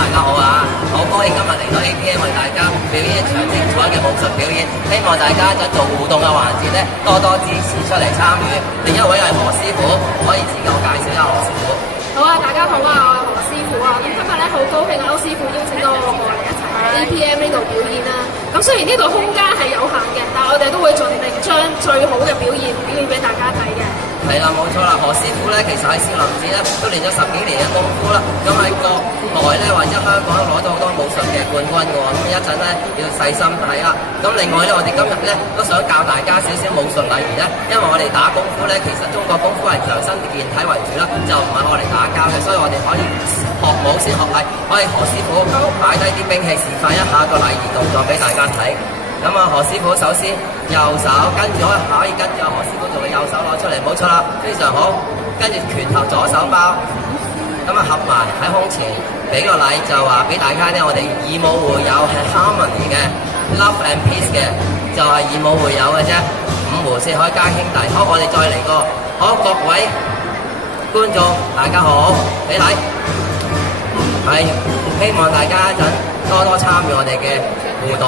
大家好啊！好高興今日嚟到 APM 為大家表演一場精彩嘅武術表演，希望大家喺做互動嘅環節咧多多支持出嚟參與。另一位係何師傅，可以自我介紹一下何師傅。好啊，大家好啊，我係何師傅啊。咁今日咧好高興歐師傅邀請到我過嚟一齊喺 APM 呢度表演啦。咁雖然呢度空間係有限嘅，但係我哋都會盡力將最好嘅表現俾大家睇嘅。係啦，冇錯啦，何師傅咧其實喺少林寺咧都練咗10幾年嘅功夫啦。咁喺國內咧或者香港都攞到好多武術嘅冠軍嘅喎。咁一陣咧要細心睇啦。咁另外咧，我哋今日咧都想教大家少少武術禮儀咧，因為我哋打功夫咧，其實中國功夫係強身健體為主啦，就唔係我哋打交嘅，所以我哋可以學武先學藝。可以何師傅擺低啲兵器示範一下個禮儀動作俾大家睇。咁啊，何師傅首先右手跟住可以跟住何師傅做嘅右手攞出嚟，冇錯啦，非常好。跟住拳頭左手包，咁啊合埋喺胸前，俾個禮就話俾大家聽，我哋以武會友係 harmony 嘅 ，love and peace 嘅，就係以武會友嘅啫。五湖四海皆兄弟。好，我哋再嚟個，好，各位觀眾大家好，俾禮，係希望大家一陣多多參與我哋嘅互動。